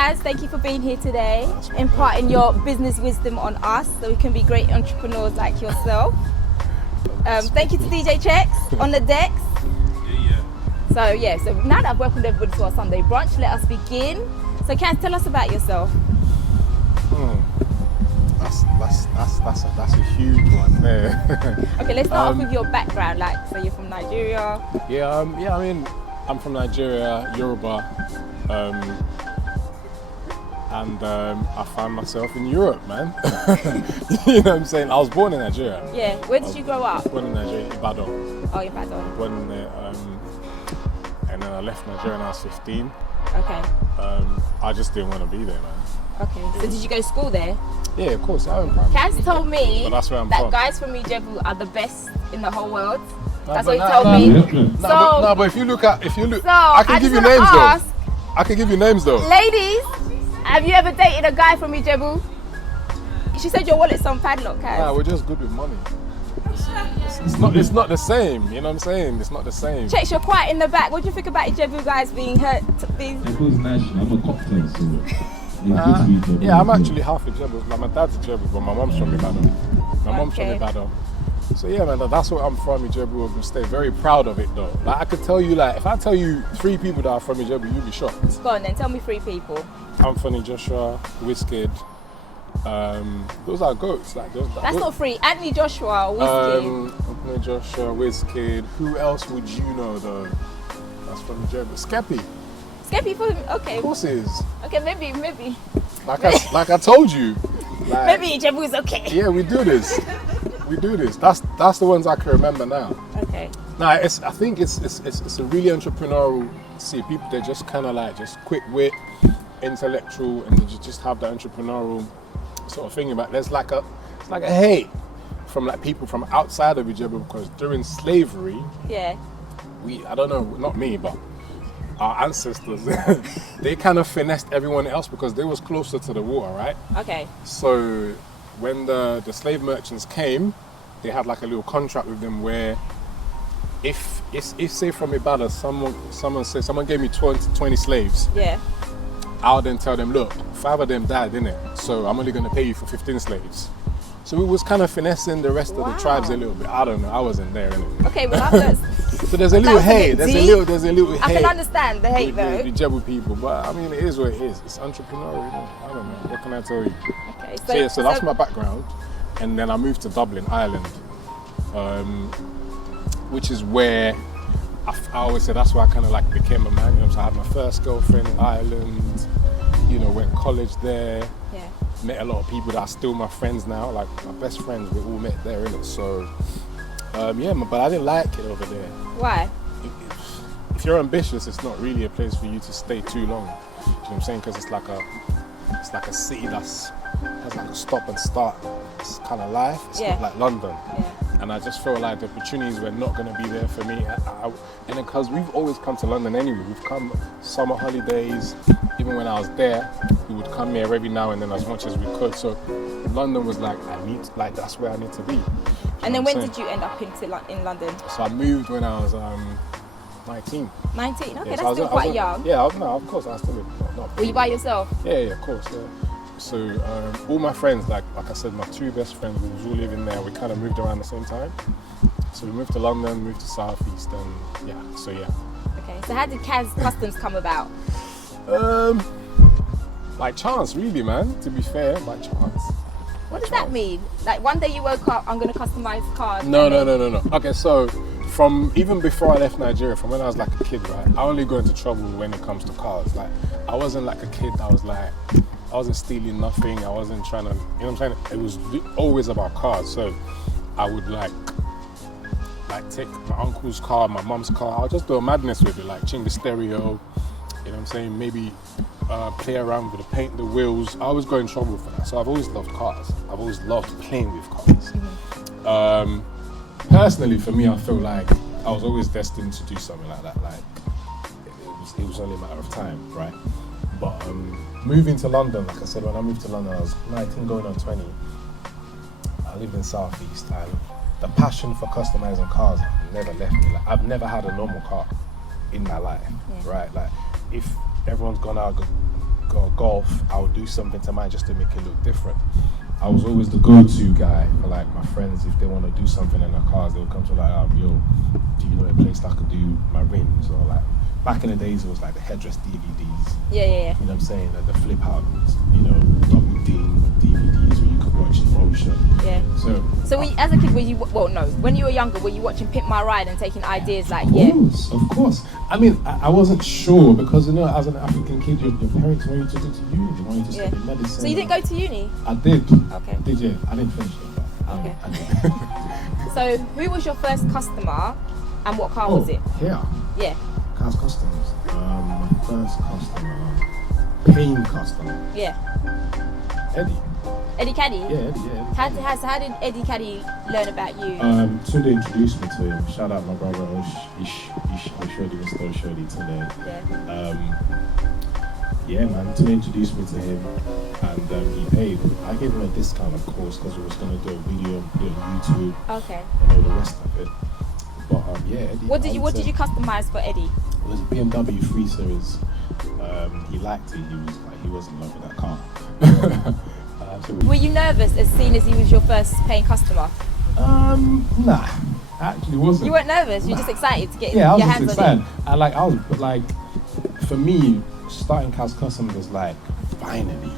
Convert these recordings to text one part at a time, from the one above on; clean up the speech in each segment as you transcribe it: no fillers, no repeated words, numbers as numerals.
Khaz, thank you for being here today, imparting your business wisdom on us so we can be great entrepreneurs like yourself. Thank you to DJ Checks on the decks. So now that I've welcomed everybody to our Sunday brunch, let us begin. So Khaz, tell us about yourself. That's a huge one there. Okay, let's start off with your background. Like, so you're from Nigeria? I mean, I'm from Nigeria, Yoruba, and I found myself in Europe, man. You know what I'm saying? I was born in Nigeria. Yeah. Where did you grow up? Born in Nigeria, Ibadan. Oh, Ibadan. Born in there, and then I left Nigeria when I was 15. Okay. I just didn't want to be there, man. Okay. So did you go to school there? Yeah, of course. I went primary. Khaz told me that's where I'm that from. guys from Ijebu are the best in the whole world. That's what he told me. But if you look, I can give you names though. I can give you names though. Ladies, have you ever dated a guy from Ijebu? She said your wallet's on padlock, Khaz. Nah, we're just good with money. It's not the same, you know what I'm saying? It's not the same. Checks, you're quiet in the back. What do you think about Ijebu guys being hurt? Ijebu's national. I'm a cocktail, so... yeah, I'm actually half Ijebu. Like, my dad's Ijebu, but my mom's from Ibadan. My mom's from Ibadan. So yeah, man, that's where I'm from, Ijebu. I'm stay very proud of it though. Like, I could tell you, like, if I tell you 3 people that are from Ijebu, you'll be shocked. Go on then, tell me 3 people. Anthony, Joshua, Wizkid. Those are goats. Like, that's not 3. Anthony, Joshua, Wizkid. Anthony, Joshua, Wizkid. Who else would you know though? That's from Ijebu. Skeppy. Skeppy for him? Okay. Of course it is. Okay, maybe. Like I told you. Like, maybe Ijebu is okay. Yeah, we do this. That's the ones I can remember now. Okay. Now, I think it's a really entrepreneurial. See, people, they're just kind of like just quick wit, intellectual, and they just have that entrepreneurial sort of thing about. It's like a hate from like people from outside of Ijebu, because during slavery, I don't know, not me, but our ancestors, they kind of finessed everyone else because they was closer to the water, right? Okay. So when the slave merchants came, they had like a little contract with them where if say from Ibadan, someone gave me 20 slaves, I'll then tell them, look, 5 of them died, innit? So I'm only gonna pay you for 15 slaves. So we was kind of finessing the rest of the tribes a little bit. I don't know, I wasn't there, innit? Okay, well that's so there's a little hate. There's a little hate. I can understand the hate though. The Ijebu people, but I mean, it is what it is. It's entrepreneurial. You know? I don't know. What can I tell you? Okay. So that's my background, and then I moved to Dublin, Ireland, which is where I always say that's where I kind of like became a man. You know, so I had my first girlfriend in Ireland. You know, went to college there. Yeah. Met a lot of people that are still my friends now. Like my best friends, we all met there, innit? So. But I didn't like it over there. Why? If you're ambitious, it's not really a place for you to stay too long. You know what I'm saying? Because it's like a city has like a stop and start kind of life. It's not like London. Yeah. And I just felt like the opportunities were not going to be there for me. And because we've always come to London anyway. We've come summer holidays. Even when I was there, we would come here every now and then as much as we could. So London was like, that's where I need to be. And then when did you end up in London? So I moved when I was 19. 19? Okay, that's still quite young. Yeah, no, of course, I was still not. Were you by yourself? Yeah, of course, yeah. So all my friends, like I said, my 2 best friends, we was all living there. We kind of moved around the same time. So we moved to London, moved to South East, and yeah. Okay, so how did Khaz Customs come about? By chance, really, man. To be fair, by chance. What does that mean? Like one day you woke up, I'm going to customize cars? No. Okay, so from even before I left Nigeria, from when I was like a kid, right, I only got into trouble when it comes to cars. Like, I wasn't like a kid that was like, I wasn't stealing nothing. I wasn't trying to, you know what I'm saying? It was always about cars. So I would like take my uncle's car, my mum's car. I'll just do a madness with it, like change the stereo, you know what I'm saying? Maybe play around with the paint, the wheels. I always got in trouble for that. So I've always loved cars. I've always loved playing with cars. Personally, for me, I feel like I was always destined to do something like that. Like it was only a matter of time, right? But moving to London, like I said, when I moved to London, I was 19 going on 20. I lived in South East, and the passion for customizing cars never left me. Like, I've never had a normal car in my life, right? Like if everyone's gone out, Golf, I would do something to mine just to make it look different. I was always the go-to guy for like my friends. If they want to do something in their cars, they'll come to like, yo, do you know a place that I could do my rims? Or like, back in the days, it was like the headdress DVDs. Yeah. You know what I'm saying? The flip out, you know, double D DVDs where you could watch the motion. Yeah. So as a kid, when you were younger, were you watching Pimp My Ride and taking ideas like, Of course. I mean, I wasn't sure because, you know, as an African kid, your parents want you to go to uni, they want you to study medicine. So you didn't go to uni? I did. Okay. Did you? I didn't finish it, but Okay. I did. So who was your first customer and what car was it? Yeah. Yeah. Khaz Customs. My first customer, paying customer, Yeah. Eddie. Eddie Caddy? Yeah, Eddie, yeah. How did Eddie Caddy learn about you? Tunde introduced me to him. Shout out my brother Oshodi, Mr. Oshodi today. Yeah, man, Tunde introduced me to him and he paid. I gave him a discount, of course, because we was going to do a video, put it on YouTube, Okay. and all the rest of it. But yeah, Eddie. What did you customize for Eddie? It was a BMW 3 Series. He liked it. He was in love with that car. Were you nervous as soon as he was your first paying customer? Nah, I actually wasn't. You weren't nervous. You were just excited to get I was your just hands excited. on it. For me, starting Khaz Customs was like, finally,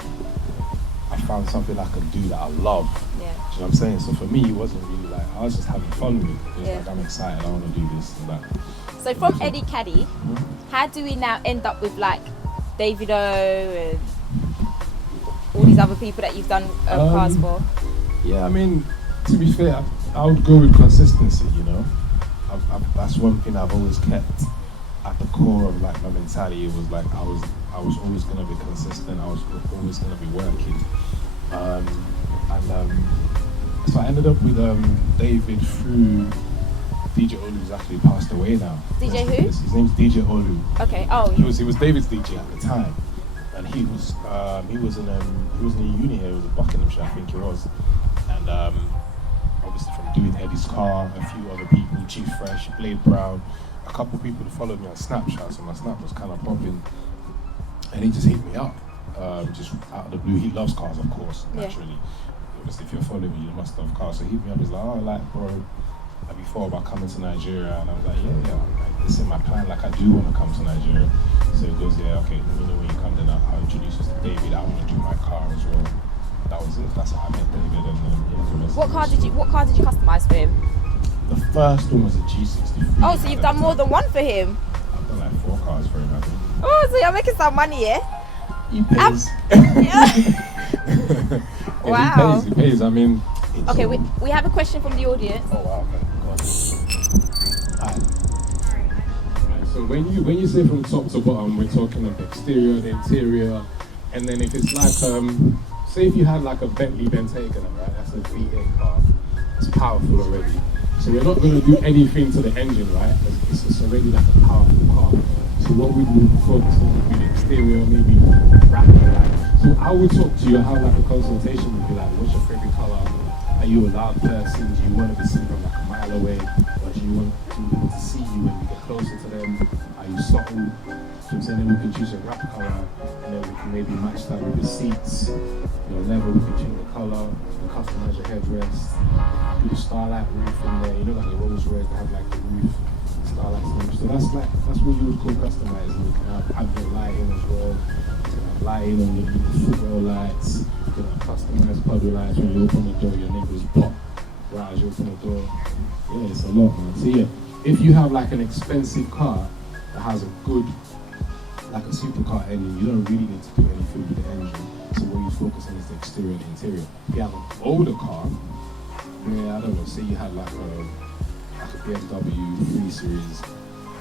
I found something I could do that I love. Yeah. Do you know what I'm saying? So for me, it wasn't really like, I was just having fun with it. It was Yeah. like, I'm excited, I want to do this and that. So from Eddie Caddy, how do we now end up with like Davido and all these other people that you've done cars for? Yeah, I mean, to be fair, I would go with consistency, you know. That's one thing I've always kept at the core of like my mentality. It was like I was always gonna be consistent. I was always gonna be working. So I ended up with David through DJ Olu, who's actually passed away now. DJ who? His name's DJ Olu. Okay. Oh. He was David's DJ at the time, and he was in a uni here. It was a Buckinghamshire, I think it was, and obviously from doing Eddie's car, a few other people, Chief Fresh, Blade Brown, a couple people that followed me on Snapchat, so my Snap was kind of popping, and he just hit me up, just out of the blue. He loves cars, of course, naturally. Obviously, if you're following me, you must love cars. So he hit me up. He's like, "Oh, like, bro, have you thought about coming to Nigeria?" And I was like, "Yeah, like, this is my plan. Like, I do want to come to Nigeria." So he goes, "Yeah, okay. Let me know when you come. Then I'll introduce you to David. I want to do my car as well." That was it. That's how I met David. And What car did you customize for him? The first one was a G63. Oh, so you've done more than one for him? I've done like 4 cars for him, I think. Oh, so you're making some money, yeah? He pays. Wow. He pays. I mean. Okay, we have a question from the audience. Oh wow, okay. Alright. So when you say from top to bottom, we're talking of the exterior, the interior, and then if it's like say if you had like a Bentley Bentayga, right? That's a V8 car. It's powerful already. So we're not going to do anything to the engine, right? It's already like a powerful car. So what we would focus on would be the exterior, maybe wrapping, right? So I would talk to you, have like a consultation with you, like what's your favorite color? Are you a loud person? Do you want to be seen from like a mile away? Or do you want people to see you when you get closer to them? Are you subtle? So I'm saying then we can choose a wrap color, and then we can maybe match that with the seats, your level, we can change the color, we can customize your headrest, do the starlight roof in there. You know like the Rolls Royce, they have like the roof, starlight roof. So that's what you would call customizing. You can have ambient lighting as well. You can have lighting on your footwell lights. You can have customized puddle lights when you open the door, your neighbors pop right as you open the door. Yeah, it's a lot, man. So yeah, if you have like an expensive car that has a good, like a supercar engine, you don't really need to do anything with the engine. So what you focus on is the exterior and the interior. If you have an older car, I don't know, say you had like a BMW 3 Series,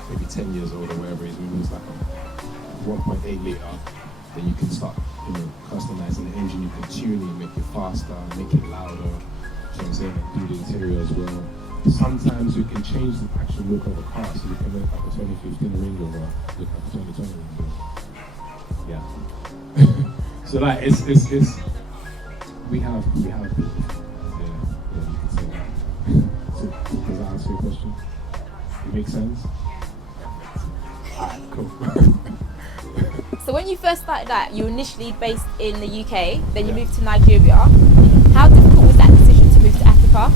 maybe 10 years old or whatever it is, maybe it's like a 1.8 litre, then you can start, customizing the engine. You can tune it, make it faster, make it louder, you know what I'm saying, and do the interior as well. Sometimes we can change the actual look of the car, so you can make like a 2015 Range Rover look like a 2020 Range Rover. Yeah. So like it's we have you can say that. So does that answer your question? It makes sense? Alright, cool. So when you first started that, you were initially based in the UK, then you moved to Nigeria. How difficult was that decision to move to Africa?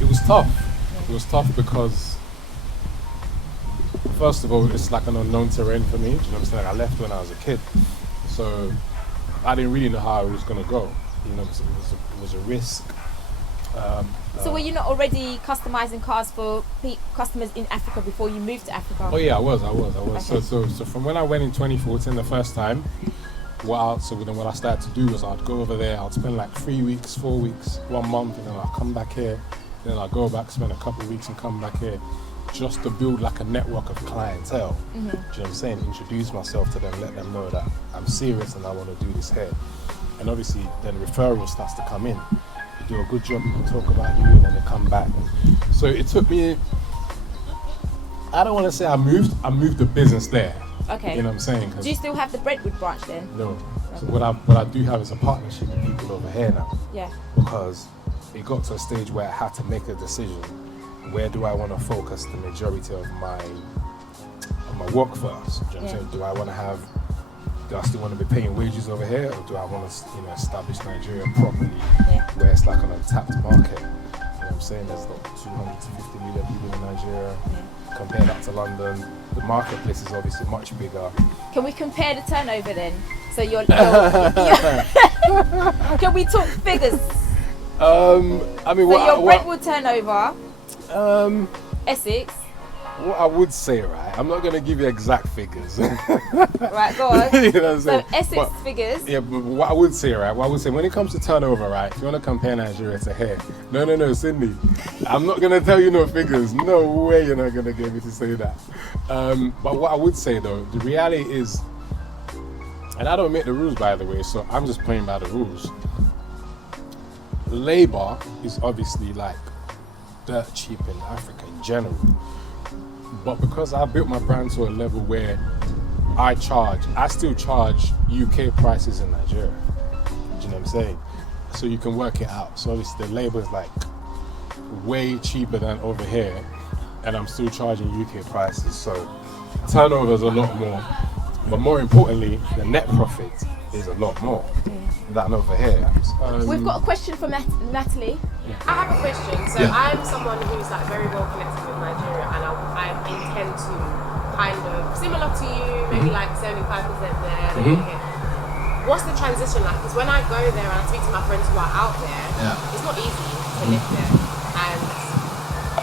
It was tough. It was tough because, first of all, it's like an unknown terrain for me. Do you know what I'm saying? I left when I was a kid, so I didn't really know how it was going to go. You know, it was a risk. So were you not already customizing cars for customers in Africa before you moved to Africa? Oh yeah, I was. Okay. So from when I went in 2014 the first time, what I started to do was I'd go over there, I'd spend like 3 weeks, 4 weeks, 1 month, and then I'd come back here, then I'd go back, spend a couple of weeks and come back here, just to build like a network of clientele. Do you know what I'm saying? Introduce myself to them, let them know that I'm serious and I want to do this here. And obviously then referral starts to come in. You do a good job, people talk about you, and then they come back. So it took me, I don't want to say I moved the business there. Okay. You know what I'm saying? Do you still have the Brentwood branch then? No. So what I do have is a partnership with people over here now. Yeah. Because it got to a stage where I had to make a decision. Where do I want to focus the majority of my work first? Do you know what I'm saying? Do I still want to be paying wages over here, or do I want to establish Nigeria properly, where it's like an untapped market? You know what I'm saying? There's like 200 to 50 million people in Nigeria. Compare that to London. The marketplace is obviously much bigger. Can we compare the turnover then? So you're can we talk figures? Your Brentwood turnover, Essex. What I would say, right? I'm not going to give you exact figures. Right, go on. You know what I'm saying? So Essex figures. Yeah, but what I would say, when it comes to turnover, right? If you want to compare Nigeria to here, no, Sydney. I'm not going to tell you no figures. No way you're not going to get me to say that. But what I would say though, the reality is, and I don't make the rules by the way, so I'm just playing by the rules. Labor is obviously like dirt cheap in Africa in general. But because I built my brand to a level where I still charge UK prices in Nigeria. Do you know what I'm saying? So you can work it out. So obviously the labor is like way cheaper than over here, and I'm still charging UK prices. So turnover is a lot more, but more importantly, the net profit is a lot more than over here. We've got a question from Natalie. I have a question. So I'm someone who's like very well connected with Nigeria, and I intend to kind of, similar to you, maybe like 75% there. What's the transition like? Because when I go there and I speak to my friends who are out there, it's not easy to live there, and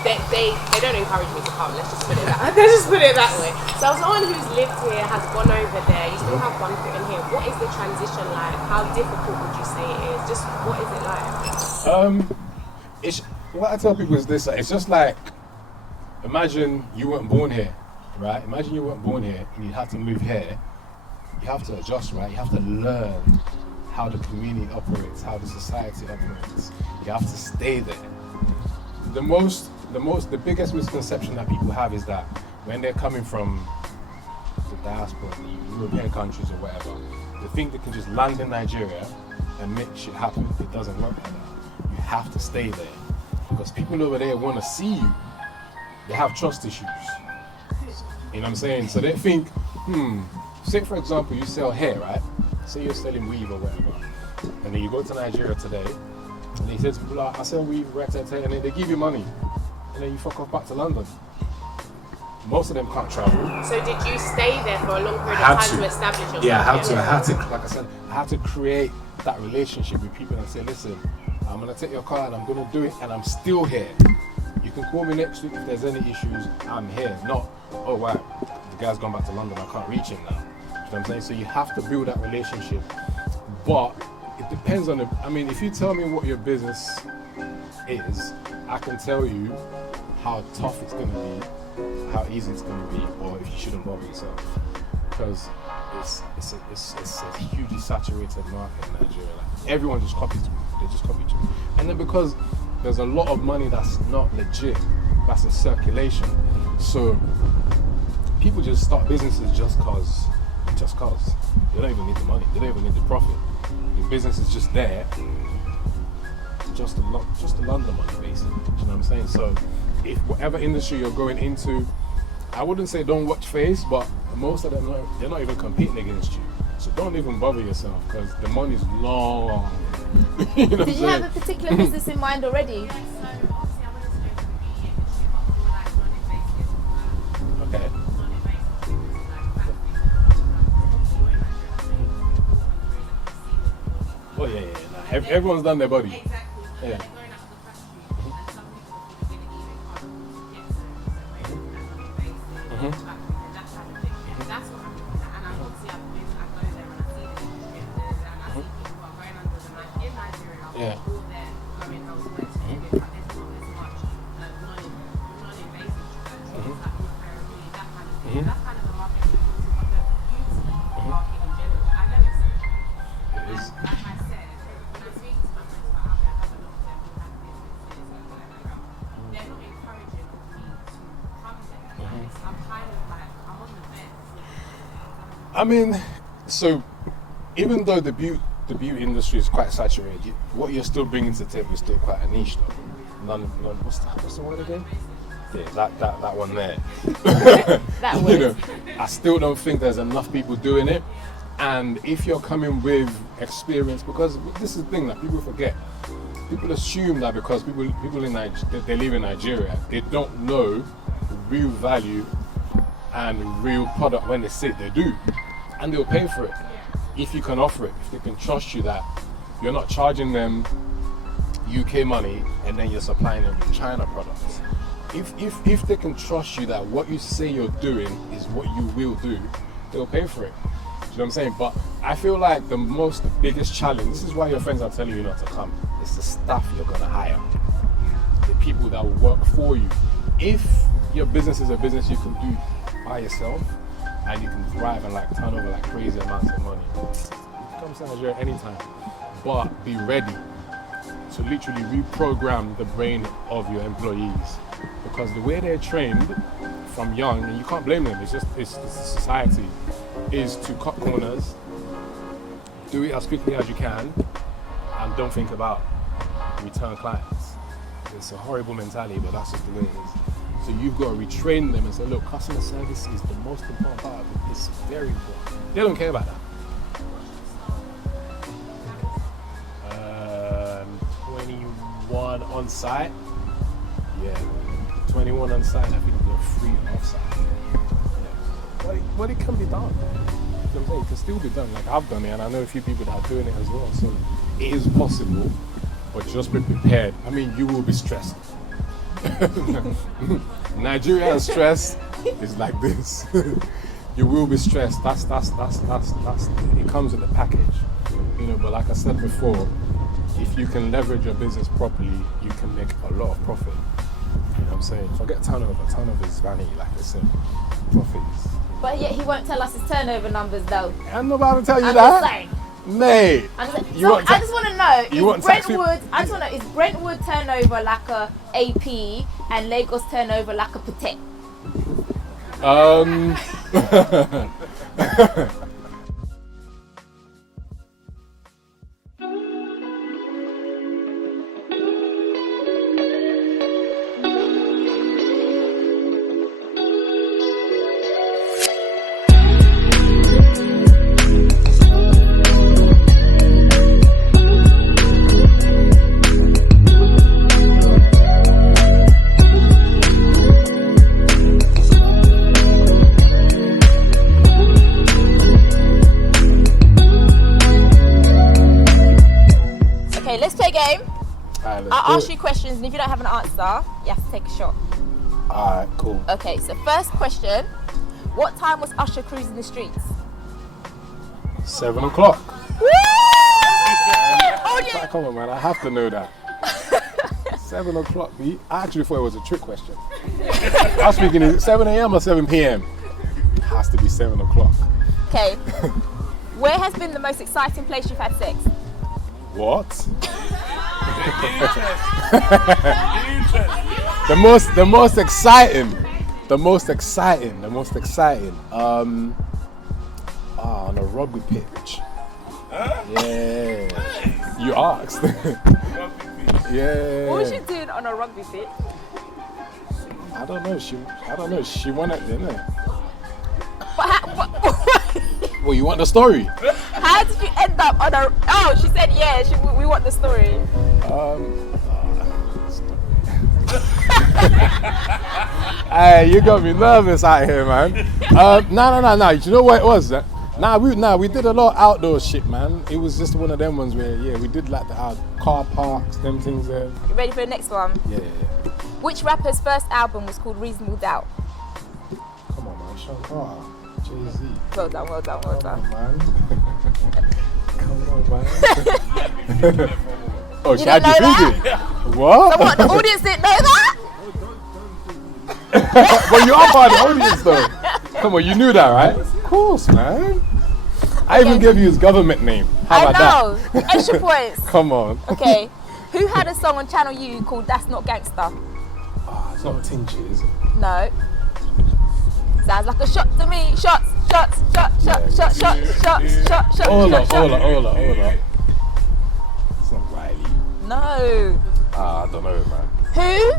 they don't encourage me to come. Let's just put it that way. So as someone who's lived here, has gone over there, you still have one foot in here. What is the transition like? How difficult would you say it is? Just what is it like? What I tell people is this: it's just like, imagine you weren't born here, right? Imagine you weren't born here and you had to move here. You have to adjust, right? You have to learn how the community operates, how the society operates. You have to stay there. The biggest misconception that people have is that when they're coming from the diaspora, the European countries or whatever, they think they can just land in Nigeria and make shit happen. It doesn't work like that. You have to stay there because people over there want to see you. They have trust issues. You know what I'm saying? So they think, say for example, you sell hair, right? Say you're selling weave or whatever, and then you go to Nigeria today, and they say to people, I sell weave, and then they give you money, and then you fuck off back to London. Most of them can't travel. So did you stay there for a long period of time to establish yourself? Yeah, I had to, like I said, I had to create that relationship with people and say, listen, I'm gonna take your car and I'm gonna do it, and I'm still here. You can call me next week if there's any issues, I'm here. Not, oh wow, the guy's gone back to London, I can't reach him now. You know what I'm saying? So you have to build that relationship. But it depends on if you tell me what your business is, I can tell you how tough it's gonna be, how easy it's gonna be, or if you shouldn't bother yourself. Because it's a hugely saturated market in Nigeria. Like, everyone just copies you. They just copy you. And then because there's a lot of money that's not legit, that's in circulation. So people just start businesses just cause. They don't even need the money. They don't even need the profit. The business is just there, just to launder money, basically. Do you know what I'm saying? So if whatever industry you're going into, I wouldn't say don't watch face, but most of them, they're not even competing against you. So don't even bother yourself because the money's long. You know Did you have a particular business in mind already? Okay. Oh yeah. Nah, everyone's done their body. Yeah. Yeah. I mean, so even though the beauty industry is quite saturated, what you're still bringing to the table is still quite a niche though. What's the word again? Yeah, that one there. That you know, I still don't think there's enough people doing it. And if you're coming with experience, because this is the thing that people forget. People assume that because people in Nigeria, they live in Nigeria, they don't know real value and real product when they say they do, and they'll pay for it if you can offer it, if they can trust you that you're not charging them UK money and then you're supplying them China products. If they can trust you that what you say you're doing is what you will do, they'll pay for it. Do you know what I'm saying? But I feel like the biggest challenge, this is why your friends are telling you not to come, it's the staff you're gonna hire, the people that will work for you. If your business is a business you can do by yourself and you can thrive and like turn over like crazy amounts of money, come to Nigeria anytime. But be ready to literally reprogram the brain of your employees, because the way they're trained from young, and you can't blame them, it's society, is to cut corners, do it as quickly as you can, and don't think about return clients. It's a horrible mentality, but that's just the way it is. So you've got to retrain them and say, look, customer service is the most important part of it. It's very important. They don't care about that. 21 on site. Yeah, 21 on site. I think they're 3 off site. Yeah. But it can be done. You know what I'm saying? It can still be done. Like I've done it, and I know a few people that are doing it as well. So it is possible, but just be prepared. I mean, you will be stressed. Nigeria and stress is like this. You will be stressed. That's it comes in the package. You know, but like I said before, if you can leverage your business properly, you can make a lot of profit. You know what I'm saying? Forget turnover. Turnover is vanity, like I said. Profit is. But yet he won't tell us his turnover numbers though. I'm not about to tell you I'm that. just saying. Mate. I just want to know, is Brentwood turnover like a AP and Lagos turnover like a Patek? I'll ask you questions, and if you don't have an answer, you have to take a shot. Alright, cool. Okay, so first question. What time was Usher cruising the streets? 7 o'clock. Woo! Oh, yeah. Come on, man, I have to know that. 7 o'clock. I actually thought it was a trick question. I was thinking, is it 7 a.m. or 7 p.m.? It has to be 7 o'clock. Okay. Where has been the most exciting place you've had sex? What? The most exciting. On a rugby pitch. Yeah. You asked. Yeah. What was you doing on a rugby pitch? I don't know. She won it, didn't it? Well, you want the story? How did you end up on a? Oh, she said yeah. We want the story. Hey, you got me nervous out here, man. No. You know what it was? We did a lot of outdoor shit, man. It was just one of them ones where, we did like the car parks, them things there. You ready for the next one? Yeah. Which rapper's first album was called Reasonable Doubt? Come on, man. Sean Carter, Jay-Z. Well done. Come on, man. Come on, man. Oh, she had you thinking. What? So what? The audience didn't know that? Well, you are part of the audience, though. Come on, you knew that, right? Of course, man. I even gave you his government name. How about that? Extra points. Come on. Okay. Who had a song on Channel U called That's Not Gangsta? Oh, it's not Tingy, is it? No. Sounds like a shot to me. Shots. Hold up. It's not Riley. No. I don't know, man. Who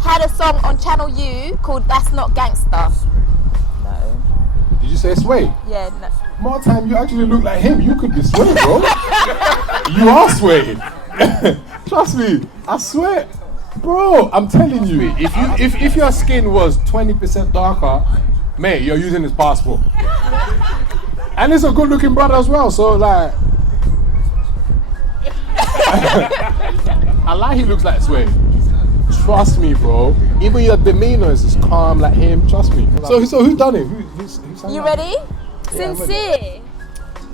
had a song on Channel U called That's Not Gangsta? No. Did you say Sway? Yeah, no. More time, you actually look like him. You could be Sway, bro. You are Sway. Trust me, I swear. Bro, I'm telling you, if your skin was 20% darker, mate, you're using his passport. And he's a good looking brother as well, so like I like he looks like Sway. Trust me, bro. Even your demeanor is just calm like him. Trust me. So who done it? Who's you ready? Yeah, Sincere.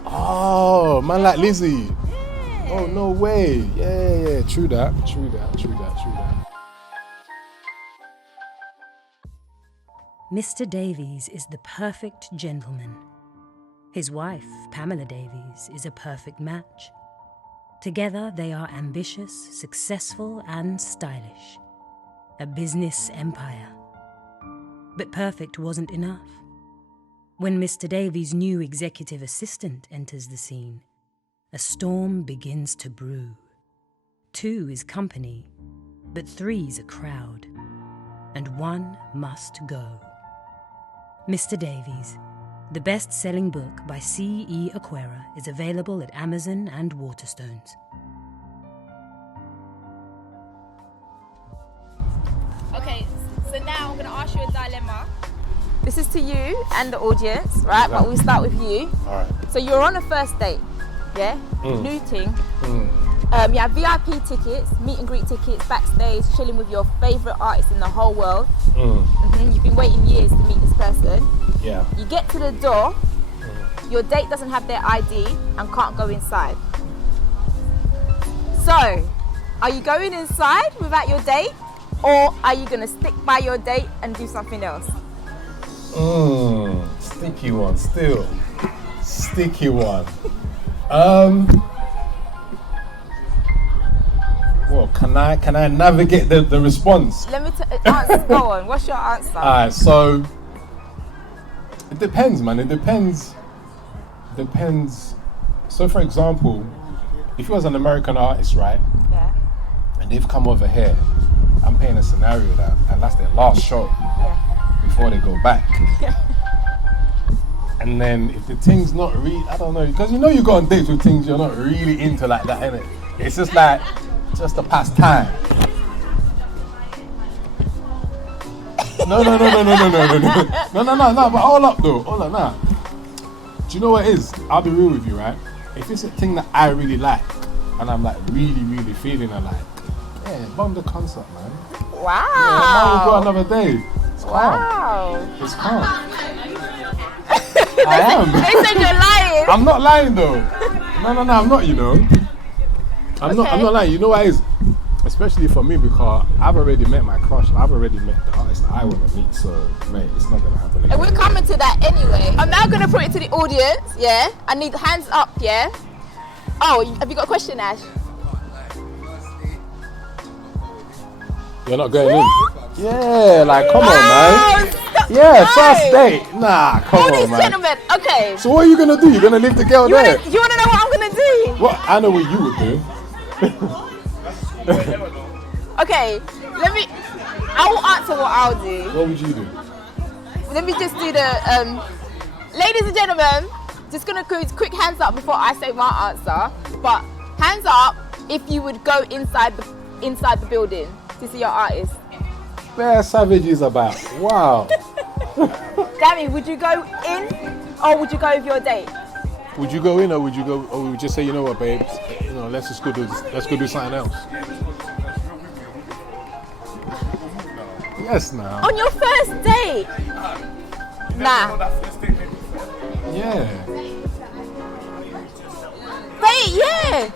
Oh, man like Lizzie. Yeah. Oh, no way. Yeah. True that. Mr. Davies is the perfect gentleman. His wife, Pamela Davies, is a perfect match. Together, they are ambitious, successful, and stylish. A business empire. But perfect wasn't enough. When Mr. Davies' new executive assistant enters the scene, a storm begins to brew. 2 is company, but 3's a crowd, and 1 must go. Mr. Davies, the best-selling book by C.E. Aquera, is available at Amazon and Waterstones. Okay, so now I'm going to ask you a dilemma. This is to you and the audience, right? But we'll start with you. All right. So you're on a first date, yeah? New thing. You have VIP tickets, meet and greet tickets, backstage, chilling with your favourite artist in the whole world. You've been waiting years to meet this person. Yeah. You get to the door, your date doesn't have their ID and can't go inside. So, are you going inside without your date, or are you going to stick by your date and do something else? Sticky one, still. Sticky one. Well, can I navigate the response? Let me answer. Go on. What's your answer? Alright, so it depends, man. It depends. So, for example, if it was an American artist, right? Yeah. And they've come over here, I'm painting a scenario and that's their last show. Yeah. Before they go back. And then if the thing's not really, I don't know, because you go on dates with things you're not really into like that, innit? It's just like, just to pass time. No, but hold up though, nah. Do you know what it is? I'll be real with you, right? If it's a thing that I really like, and I'm like really feeling I like, yeah, bomb the concert, man. Wow. Yeah, now we'll go another day. It's calm. Wow. It's calm. I am. They said you're lying. I'm not lying though. No, I'm not, I'm not lying. You know why it is? Especially for me, because I've already met my crush. I've already met the artist that I want to meet. So, mate, it's not going to happen again. And we're coming to that anyway. I'm now going to put it to the audience, yeah? I need hands up, yeah? Oh, have you got a question, Ash? You're not going in? Yeah, like, come on, man. Yeah, first date. Nah, come on, man. Gentlemen, okay. So what are you going to do? You're going to leave the girl there? You want to know what I'm going to do? What? I know what you would do. Okay, let me... I will answer what I'll do. What would you do? Let me just do the, ladies and gentlemen, just gonna do quick hands up before I say my answer. But hands up if you would go inside the building to see your artist. Bare savages about. Wow. Dammy, would you go in or would you go with your date? Would you go in or would you just say, you know what, babes? You know, let's go do something else. Yes, now. On your first date? Nah. Yeah. Date, yeah.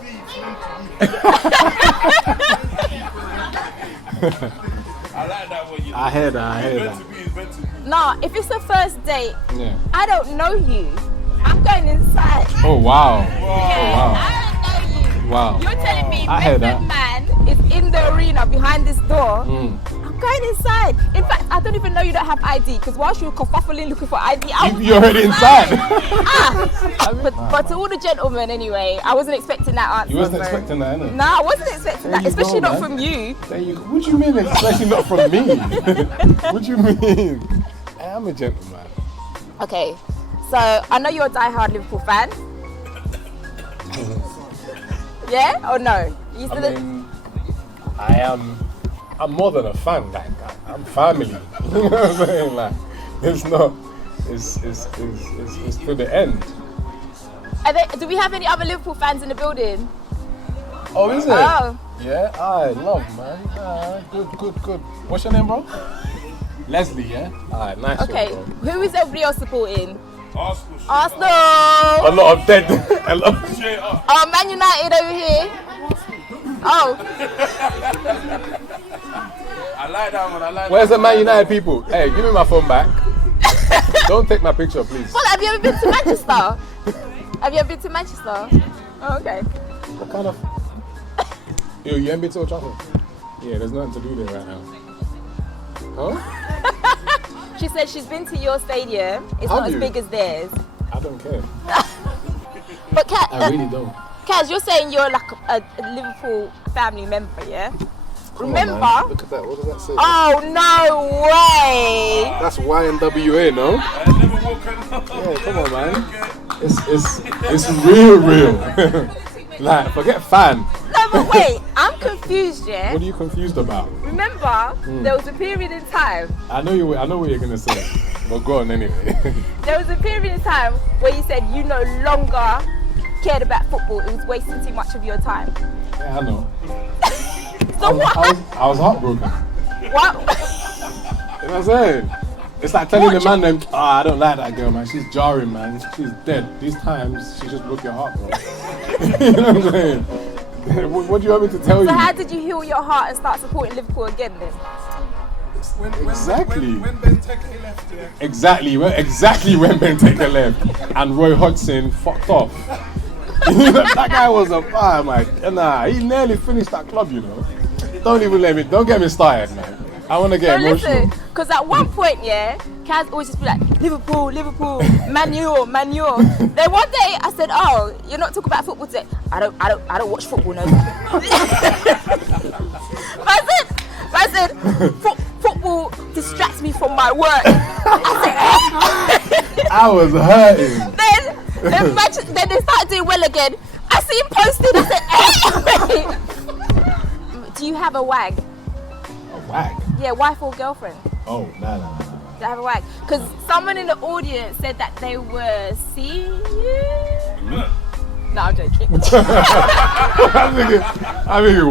I heard that. Nah, if it's a first date, Yeah. I don't know you. I'm going inside. Oh wow. Yeah, Oh wow. I don't know you. Wow. You're telling me I heard that that. man is in the arena behind this door. Mm. I'm going inside. In fact, I don't even know you don't have ID because whilst you were kerfuffling looking for ID, You're already inside. But to all the gentlemen anyway, I wasn't expecting that answer. You wasn't bro. expecting that, innit? Nah, I wasn't expecting There that, you especially go, not man. from you. What do you mean, especially not from me? What do you mean? Hey, I'm a gentleman. Okay, so I know you're a die-hard Liverpool fan. Yeah or no? You I still mean, I'm more than a fan. Like, I'm family. You know what I'm saying? Like, it's to the end. do we have any other Liverpool fans in the building? Oh, is it? Oh. Yeah, I love, man. Good. What's your name, bro? Leslie, yeah? Alright, nice Okay, one, bro. who is everybody else supporting? Arsenal. Arsenal! A lot of dead. Oh, Man United over here. Oh, I like that one. Where's the Man United people? Hey, give me my phone back. Don't take my picture, please. well, have you ever been to Manchester? Have you ever been to Manchester? Oh, okay. What kind of... Yo, you ain't been to Old Trafford? Yeah, there's nothing to do there right now. Huh? She said she's been to your stadium. It's Have not you? as big as theirs. I don't care. But I really don't. Kaz, you're saying you're like a Liverpool family member, yeah? Come on, Remember? man. Look at that. What does that say? Oh, no way! That's YNWA, no? Yeah, come on, man. It's real. Like, forget fan. No, but wait, I'm confused, yeah? What are you confused about? Remember, there was a period in time, I know what you're gonna say, but go on anyway. there was a period in time where you said you no longer cared about football, it was wasting too much of your time. Yeah, I know. So what? I was heartbroken. What? You know what I'm saying? It's like telling the man them, I don't like that girl, man. She's jarring, man. She's dead. These times, she just broke your heart, bro. You know what I'm saying? What do you want me to tell you? So how did you heal your heart and start supporting Liverpool again then? Exactly. When Benteke left, yeah. Exactly when Benteke left and Roy Hodgson fucked off. That guy was a fire, man. Nah, he nearly finished that club, you know. Don't get me started, man. I want to get emotional. Listen, because at one point, yeah, Kaz always just be like, Liverpool, Man U. Then one day I said, oh, you're not talking about football today. I don't watch football no more. I said, football distracts me from my work. I was hurting. Then they started doing well again. I see him posted. I said, hey. Do you have a wag? A wag? Yeah, wife or girlfriend? Oh, nah. Do you have a wag? Because someone in the audience said that they were seeing you. No, I'm joking. I'm thinking,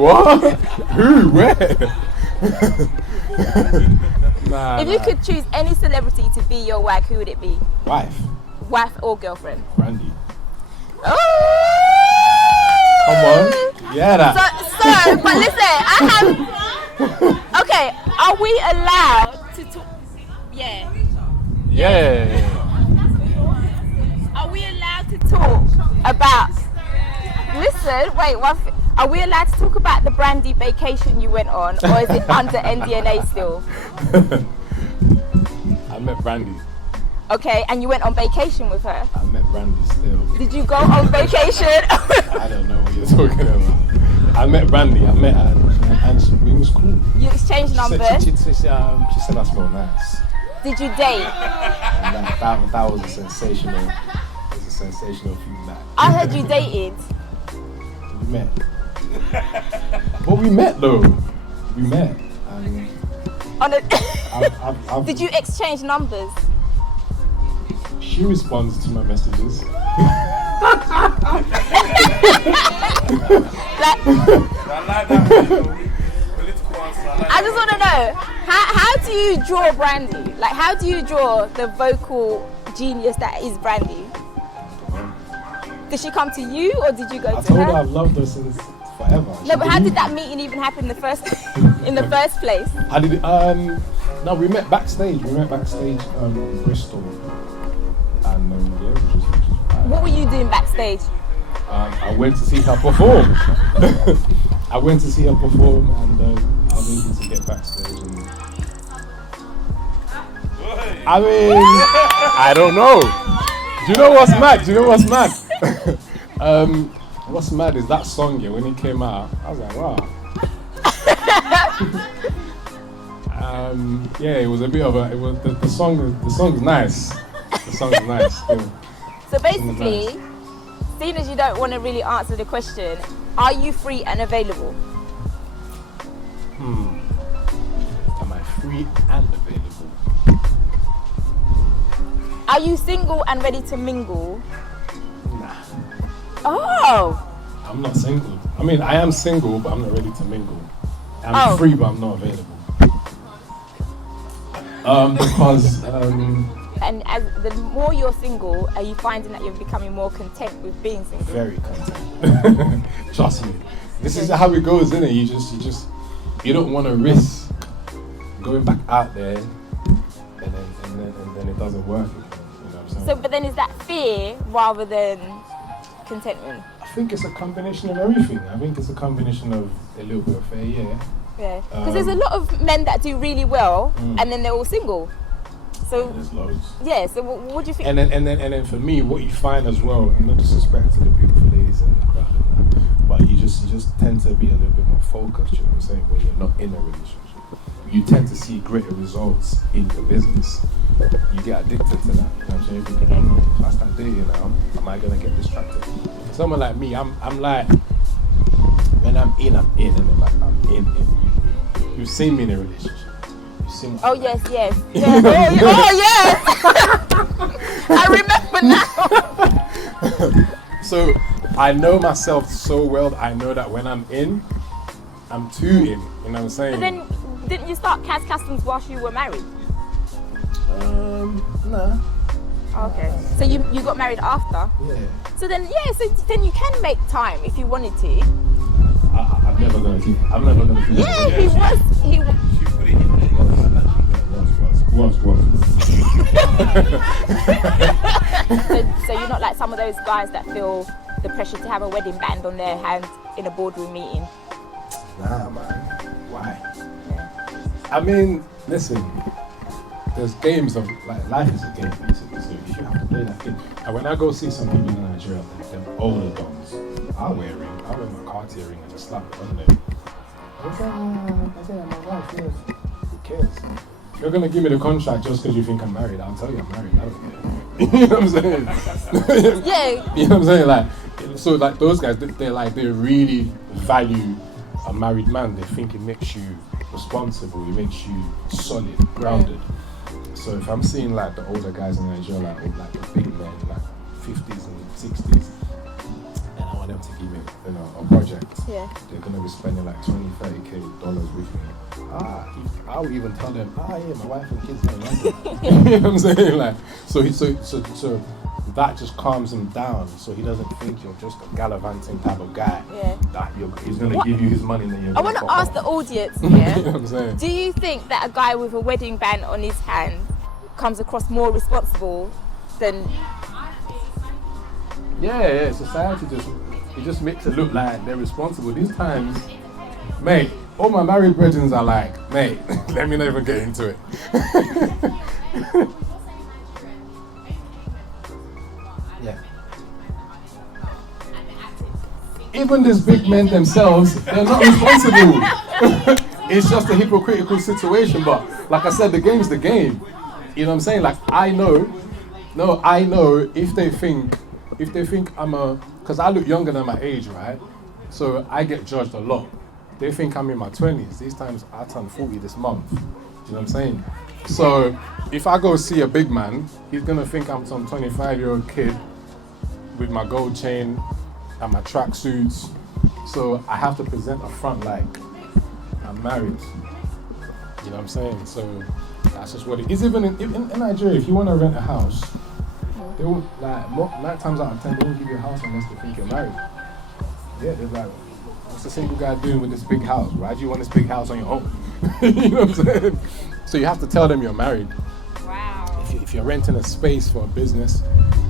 what? Who? Where? If you could choose any celebrity to be your wag, who would it be? Wife. Wife or girlfriend? Brandy. Oh! Come on. Yeah, that. So, but listen, I have. Okay, are we allowed to talk? Yeah. Yeah. Are we allowed to talk about? Listen, wait. Are we allowed to talk about the Brandy Baecation you went on, or is it under NDNA still? I met Brandy. Okay, and you went on vacation with her. I met Brandy still. Did you go on vacation? I don't know what you're talking about. I met Brandy. I met her, and we was cool. You exchanged numbers. She said I smell nice. Did you date? And that was a sensational. It was a sensational few nights. I heard you dated. We met. But we met though. We met. And On a I've Did you exchange numbers? She responds to my messages. Like, I like that political answer. I just want to know, how do you draw Brandy? Like, how do you draw the vocal genius that is Brandy? Did she come to you, or did you go I to told her? her I've loved her since forever. No, but how did that meeting even happen in the first place? How did it? No, we met backstage. We met backstage in Bristol, and yeah, it was just What were you doing backstage? I went to see her perform. I went to see her perform, and I was able to get backstage. And I mean, I don't know. Do you know what's mad? What's mad is that song, yeah, when it came out, I was like, wow. Yeah, it was a bit of a. It was the song is nice. The song is nice. Yeah. So basically, seeing as you don't want to really answer the question, are you free and available? Am I free and available? Are you single and ready to mingle? Nah, Oh, I'm not single. I mean, I am single, but I'm not ready to mingle. I'm free, but I'm not available. Because and as the more you're single, are you finding that you're becoming more content with being single? very content. Trust me. This is how it goes, isn't it? You don't want to risk going back out there and then it doesn't work. You know what I'm saying? So, but then is that fear rather than contentment? I think it's a combination of everything. I think it's a combination of a little bit of fear, yeah. Yeah, because there's a lot of men that do really well and then they're all single. So There's loads. yeah, so what do you think? And then for me, what you find as well, and no disrespect to the beautiful ladies in the crowd, and that, but you just tend to be a little bit more focused. You know what I'm saying? When you're not in a relationship, you tend to see greater results in your business. You get addicted to that. You know what I'm saying? If I start dating now, am I gonna get distracted? Someone like me, I'm like, when I'm in, and then like I'm in. You've seen me in a relationship. Oh yes. Yeah. Oh yes. I remember now. So I know myself so well that I know that when I'm in, I'm too in. You know what I'm saying? But then, didn't you start Khaz Customs whilst you were married? Nah. Okay. So you got married after? Yeah. So then then you can make time if you wanted to. I'm never gonna do. I'm never gonna do. Yeah, he was. She put it in there. What? So you're not like some of those guys that feel the pressure to have a wedding band on their hand in a boardroom meeting. Nah, man. Why? I mean, listen. There's games of like life is a game, basically. So if you have to play that game, and when I go see some people in Nigeria, them older dons, I'll wear a ring. I'll wear my Cartier ring and just slap it on there. I say, my wife, yes. Who cares? If you're gonna give me the contract just because you think I'm married, I'll tell you I'm married. I don't care. You know what I'm saying? Yeah. You know what I'm saying? Like, so like those guys, they really value a married man. They think it makes you responsible. It makes you solid, grounded. So if I'm seeing like the older guys in Nigeria, like the big men, like 50s and 60s, and I want them to give me, a project. Yeah. They're gonna be spending like $20-30K with me. I'll even tell them, yeah, my wife and kids are in London. You know what I'm saying? Like, so that just calms him down, so he doesn't think you're just a gallivanting type of guy. Yeah. That he's gonna give you his money, and then you're. I want to ask the audience. You know Yeah. what I'm saying? Do you think that a guy with a wedding band on his hand comes across more responsible than? Yeah. Society just makes it look like they're responsible. These times, mate, all my married brethren are like, mate, let me not even get into it. Yeah. even these big men themselves, they're not responsible. It's just a hypocritical situation. But like I said, the game's the game. You know what I'm saying? Like I know if they think because I look younger than my age, right? So I get judged a lot. They think I'm in my 20s. These times I turn 40 this month. You know what I'm saying? So if I go see a big man, he's gonna think I'm some 25-year-old kid with my gold chain and my tracksuits. So I have to present a front like I'm married. You know what I'm saying? So that's just what it is. Even in Nigeria, if you want to rent a house, they won't, like 9 times out of 10 they won't give you a house unless they think you're married. Yeah, they're like, what's a single guy doing with this big house? Why do you want this big house on your own? You know what I'm saying? So you have to tell them you're married. Wow. If you're renting a space for a business,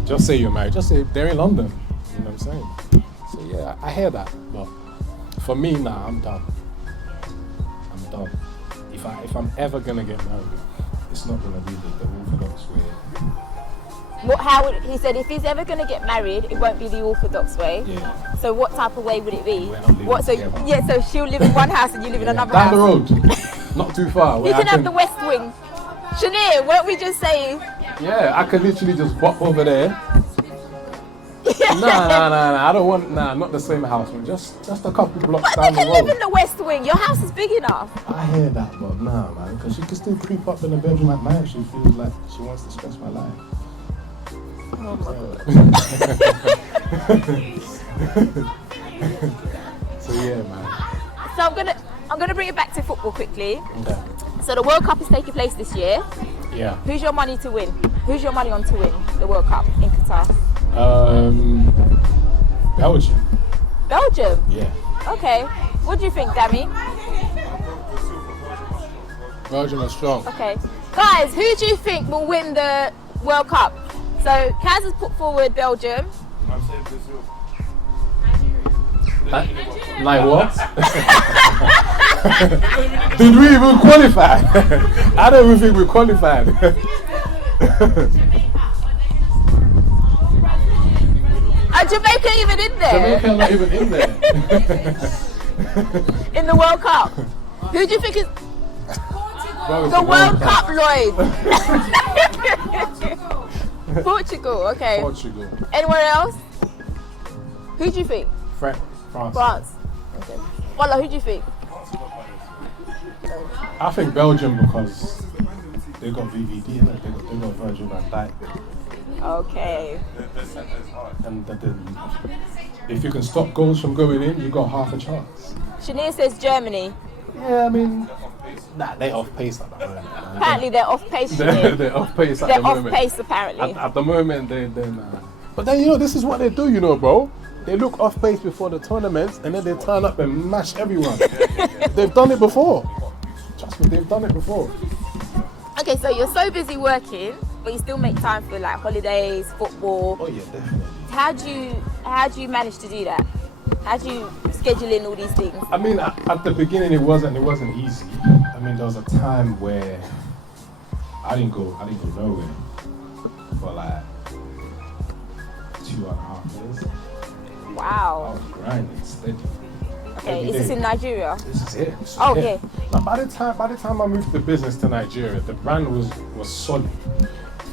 just say you're married. Just say they're in London. You know what I'm saying? So yeah, I hear that. But for me, nah, I'm done. I'm done. If I'm ever gonna get married, it's not gonna be the orthodox way. He said if he's ever going to get married, it won't be the orthodox way. Yeah. So what type of way would it be? So together. she'll live in one house and you live in another down house. the road, not too far. You can have the west wing. Shania, won't we just say? Yeah, I could literally just bop over there. Nah. I don't want not the same house, man. Just a couple blocks But down they the can road. live in the west wing. Your house is big enough. I hear that, but nah, man, because she can still creep up in the bedroom at night. She feels like she wants to stress my life. Oh my God. So yeah, man. So I'm gonna bring it back to football quickly. Okay. So the World Cup is taking place this year. Yeah. Who's your money to win? Who's your money on to win the World Cup in Qatar? Belgium. Belgium? Yeah. Okay. What do you think, Dami? Belgium are strong. Okay. Guys, who do you think will win the World Cup? So Khaz has put forward Belgium. I'm saying Brazil. Like what? Did we even qualify? I don't even think we qualified. Are Jamaica even in there? Jamaica not even in there. In the World Cup? Who do you think is the World Cup, Lloyd? Portugal, okay. Portugal. Anywhere else? Who do you think? France. France. Okay. Wallah, who do you think? I think Belgium because they got VVD, innit? They got Virgil van Dijk. Okay. And if you can stop goals from going in, you got half a chance. Shania says Germany. Yeah, I mean, they're off pace at the moment. Apparently they're off pace. Shania. They're off pace at They're the off moment. pace apparently. At the moment, they're nah. But then, this is what they do, bro. They look off pace before the tournaments and then they turn up and mash everyone. They've done it before. Trust me, they've done it before. Okay, so you're so busy working, but you still make time for like holidays, football. Oh yeah, definitely. How do you manage to do that? How do you schedule in all these things? I mean, at the beginning it wasn't easy. I mean, there was a time where I didn't go nowhere for like 2.5 years. I Wow. was grinding steady. Okay, every is this day. in Nigeria? This is it. Oh, okay. Now, by the time I moved the business to Nigeria, the brand was solid,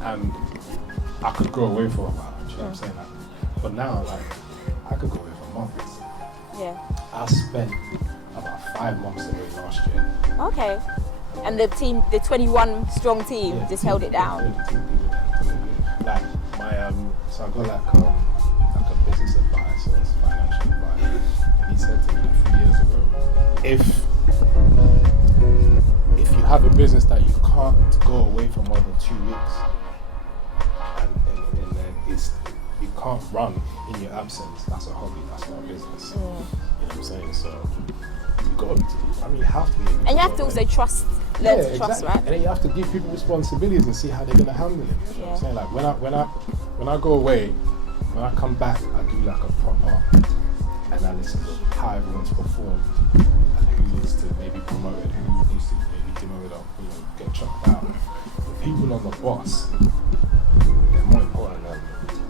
and I could go away for a while. You know what I'm saying? But now, like, I could go away for months. Yeah. I spent about 5 months away last year. Okay. And the 21 strong team Yeah, just held it down. Yeah, the team did it. Like my so I got like a business advisor, financial advisor, and he said to me 3 years ago, if you have a business that you can't go away for more than 2 weeks, and you can't run in your absence, that's a hobby, that's not a business. You know what I'm saying? So you have to be able And you have to also learn to trust, exactly. right? And then you have to give people responsibilities and see how they're gonna handle it. You know what I'm saying? Like when I go away, when I come back, I do like a proper analysis of how everyone's performed and who needs to maybe promote it, who needs to maybe demoted or get chucked out. The people on the bus, they're more important than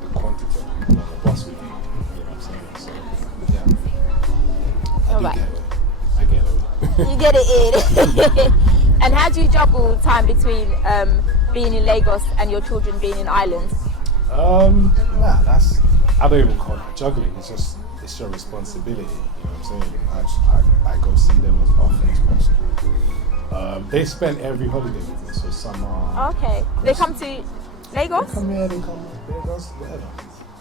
the quantity of people on the bus with you. You know what I'm saying? So yeah. You get it in. And how do you juggle time between being in Lagos and your children being in Ireland? I don't even call that juggling. It's your responsibility. You know what I'm saying? I go see them as often as possible. They spend every holiday with me, so summer. Okay. They come to Lagos? They come here, they come Lagos, whatever.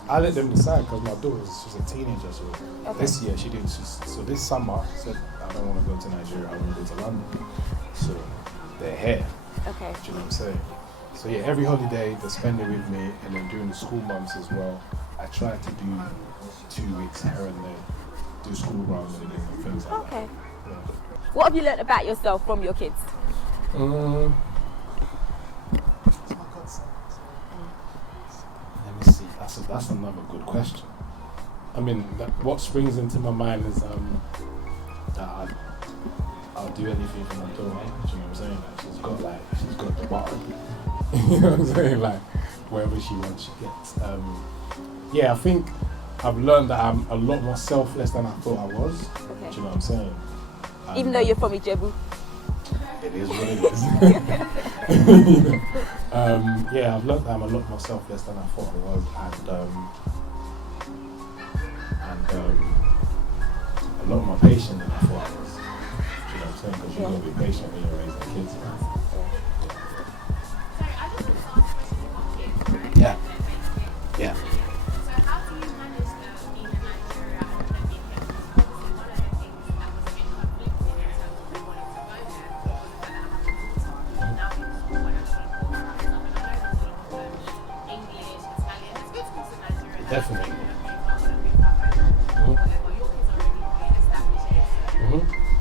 I let them decide because my daughter, she's a teenager, so this year she didn't. So this summer, she said, I don't want to go to Nigeria, I want to go to London. So they're here. Okay. Do you know what I'm saying? So yeah, every holiday they spend it with me, and then during the school months as well, I try to do 2 weeks here and there, do school runs and things like that. Okay. Yeah. What have you learned about yourself from your kids? Let me see. That's another good question. I mean, what springs into my mind is that I'll do anything for my daughter. Do you know what I'm saying? Like, she's got the bottom. You know what I'm saying? Like, wherever she wants, she gets. Yeah, I think I've learned that I'm a lot more selfless than I thought I was. Okay. Do you know what I'm saying? Even though you're from Ijebu? It is what it is. Yeah, I've learned that I'm a lot more selfless than I thought I was, and a lot more patient than I thought I was. You know what I'm saying? Because you've got to be patient when you're raising kids. Yeah. Yeah. So how do you manage being in Nigeria and then being here? Obviously, one of the things that was a bit conflicting in terms of me wanting to go there was the fact that I had a daughter. Now you want to speak more around stuff, and I know you speak English, Italian. It's good to go to Nigeria. Definitely. Whatever. Your kids are already quite established here, so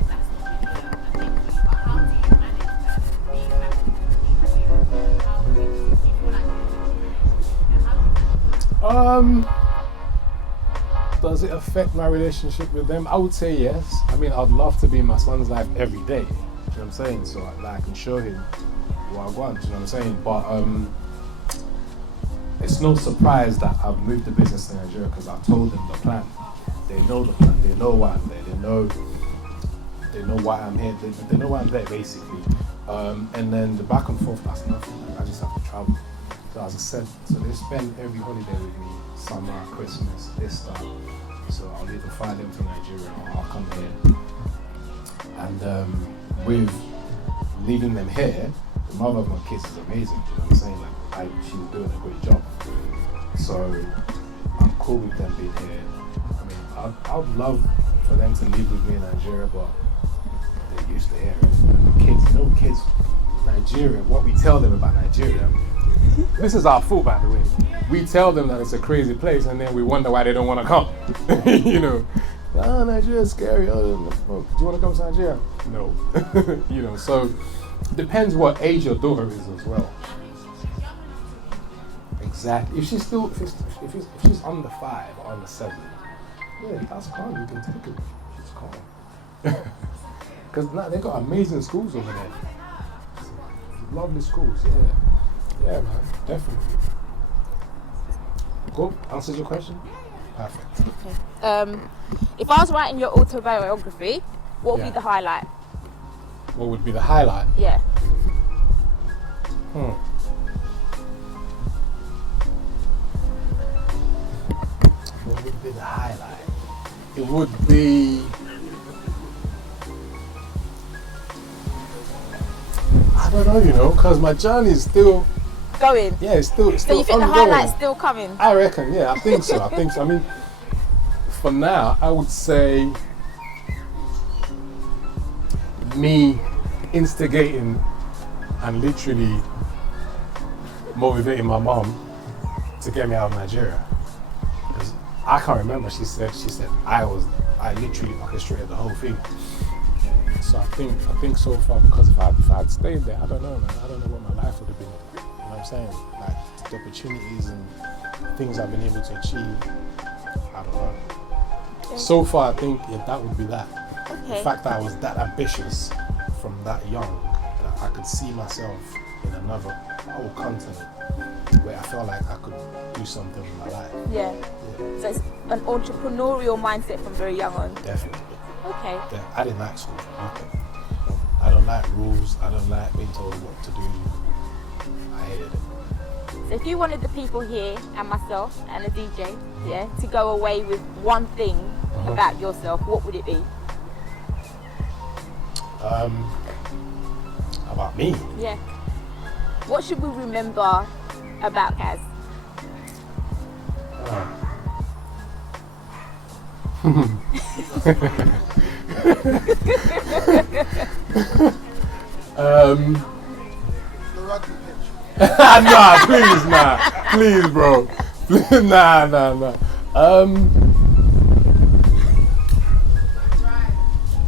that's not really a thing. But how do you manage being back in Nigeria? How do you feel like you're does it affect my relationship with them? I would say yes. I mean, I'd love to be in my son's life every day. Do you know what I'm saying? So I can show him what I want. Do you know what I'm saying? But it's no surprise that I've moved the business to Nigeria because I told them the plan. They know the plan. They know why I'm there. They know why I'm here. They know why I'm there, basically. And then the back and forth, that's nothing. I just have to travel. So as I said, so they spend every holiday with me, summer, Christmas, this stuff. So I'll either fly them to Nigeria or I'll come here. And with leaving them here, the mother of my kids is amazing. You know what I'm saying? Like, she's doing a great job. So I'm cool with them being here. I mean, I'd love for them to live with me in Nigeria, but they're used to here. Kids, you know, kids, Nigeria, what we tell them about Nigeria, this is our fault, by the way. We tell them that it's a crazy place, and then we wonder why they don't want to come. You know, oh, Nigeria's scary. Oh, do you want to come to Nigeria? No. You know, so depends what age your daughter is as well. Exactly. If she's still, if she's under 5 or under 7, yeah, that's calm. You can take it. She's calm. Because they've got amazing schools over there. Lovely schools, yeah. Yeah, man, definitely. Cool. Answers your question? Perfect. Okay. If I was writing your autobiography, what would be the highlight? What would be the highlight? Yeah. What would be the highlight? It would be... I don't know, you know, because my journey is still... Going? Yeah, it's still So you think ongoing. the highlight's still coming? I reckon, yeah, I think so. I mean, for now, I would say me instigating and literally motivating my mom to get me out of Nigeria. Because I can't remember, she said I literally orchestrated the whole thing. So I think so far, because if I'd stayed there, I don't know, man. I don't know what my life would have been. You know what I'm saying? Like, the opportunities and things I've been able to achieve, I don't know. Okay. So far, I think that would be that. Okay. The fact that I was that ambitious from that young, that I could see myself in another whole continent where I felt like I could do something with my life. Yeah. So it's an entrepreneurial mindset from very young on. Definitely. Okay. Yeah, I didn't like school. Okay. don't like rules. I don't like being told what to do. I hated it. So if you wanted the people here and myself and a DJ, yeah, to go away with one thing about yourself, what would it be? About me? Yeah. What should we remember about Khaz? Nah, please, bro. Nah.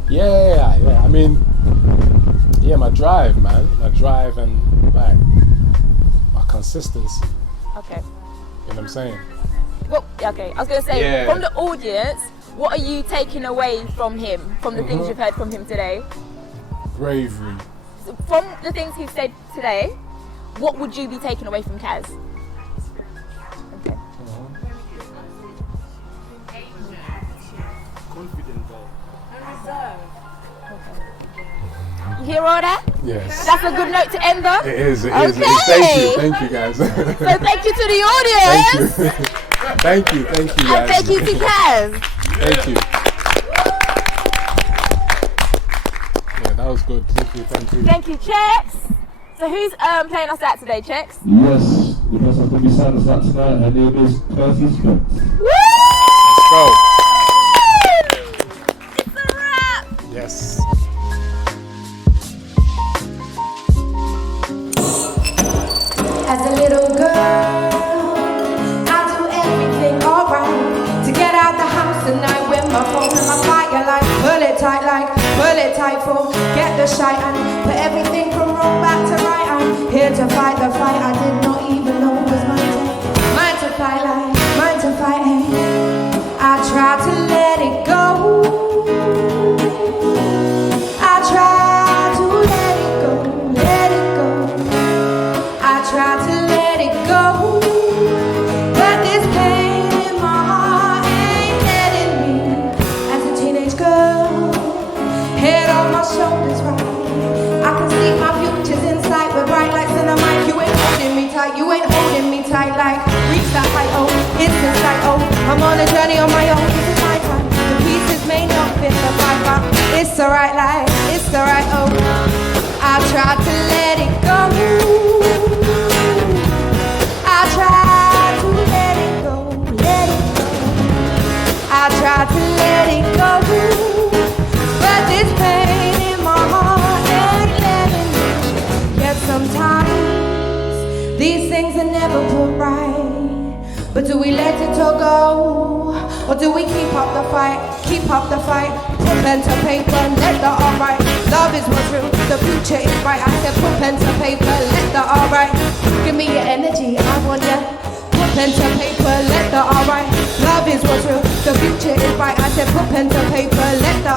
Yeah. I mean, yeah, my drive, man. My drive and like my consistency. Okay. You know what I'm saying? Well, okay. I was going to say, Yeah. from the audience, what are you taking away from him, from the things you've heard from him today? Bravery. So from the things he said today, what would you be taking away from Khaz? Okay. Confident guy. You hear all that? Yes. That's a good note to end on. It is. Okay. Thank you guys. So thank you to the audience. Thank you guys. And thank you to Khaz. Thank you. Yeah, that was good. Thank you. Thank you, Chex. So who's playing us out today, Chex? Yes, the person who be signing us out tonight, her name is Kirsty Spence. Woo! Let's go. It's a wrap. Yes. As a little girl, I do everything alright to get out the house tonight with my phone and my firelight. Pull it tight for get the shite and put everything from wrong back to right. I'm here to fight the fight I did not even know was mine. Mine to fight like, mine to fight. I try to let it go. I try to let it go, let it go. I try to let it go, but this pain in my heart ain't letting me. As a teenage girl, head on my shoulders right, I can see my future's in sight with bright lights in the mic. You ain't holding me tight, you ain't holding me tight. Like reach that height, oh, it's in sight, oh. I'm on a journey on my own, this is my time. The pieces may not fit the fight, but it's alright, like it's alright, oh. I try to let it go. I try to let it go, let it go. I try to let it go, but this pain in my heart ain't letting me. Yet sometimes these things are never put right. But do we let it all go, or do we keep up the fight? Keep up the fight. Put pen to paper, let the alright. Love is what's real, the future is bright. I said put pen to paper, let the alright. Give me your energy, I want ya. Put pen to paper, let the alright. Love is what's real, the future is bright. I said put pen to paper, let the